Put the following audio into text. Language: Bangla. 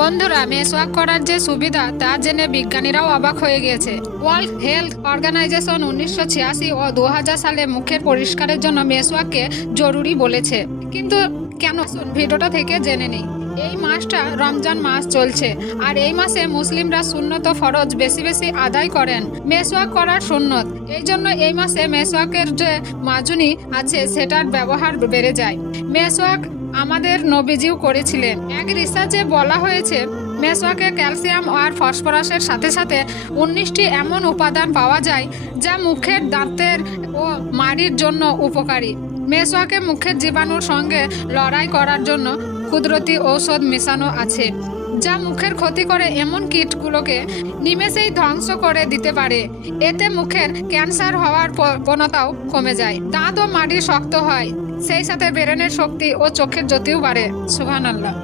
বন্ধুরা, মেসওয়াক করার যে সুবিধা তা জেনে বিজ্ঞানীরাও অবাক হয়ে গিয়েছে। ওয়ার্ল্ড হেলথ অর্গানাইজেশন 1986 ও 2000 সালে মুখের পরিষ্কারের জন্য মেসওয়াককে জরুরি বলেছে। কিন্তু কেন, ভিডিওটা থেকে জেনে নেই। এই মাসটা রমজান মাস চলছে, আর এই মাসে মুসলিমরা সুন্নত ও ফরজ বেশি বেশি আদায় করেন। মেসওয়াক করার সুন্নত, এই জন্য এই মাসে মেসওয়াকের যে মাজুনি আছে সেটার ব্যবহার বেড়ে যায়। মেসওয়াক আমাদের নবীজিও করেছিলেন। এক রিসার্চে বলা হয়েছে মেসওয়াকে ক্যালসিয়াম আর ফসফরাসের সাথে সাথে 19টি এমন উপাদান পাওয়া যায় যা মুখের দাঁতের ও মাড়ির জন্য উপকারী। মেসওয়াকে মুখের জীবাণুর সঙ্গে লড়াই করার জন্য কুদরতি ঔষধ মেশানো আছে, যা মুখের ক্ষতি করে এমন কীটগুলোকে নিমেষেই ধ্বংস করে দিতে পারে। এতে মুখের ক্যান্সার হওয়ার প্রবণতাও কমে যায়, দাঁত ও মাড়ি শক্ত হয়, সেই সাথে ব্রেনের শক্তি ও চোখের জ্যোতিও বাড়ে। সুবহানাল্লাহ।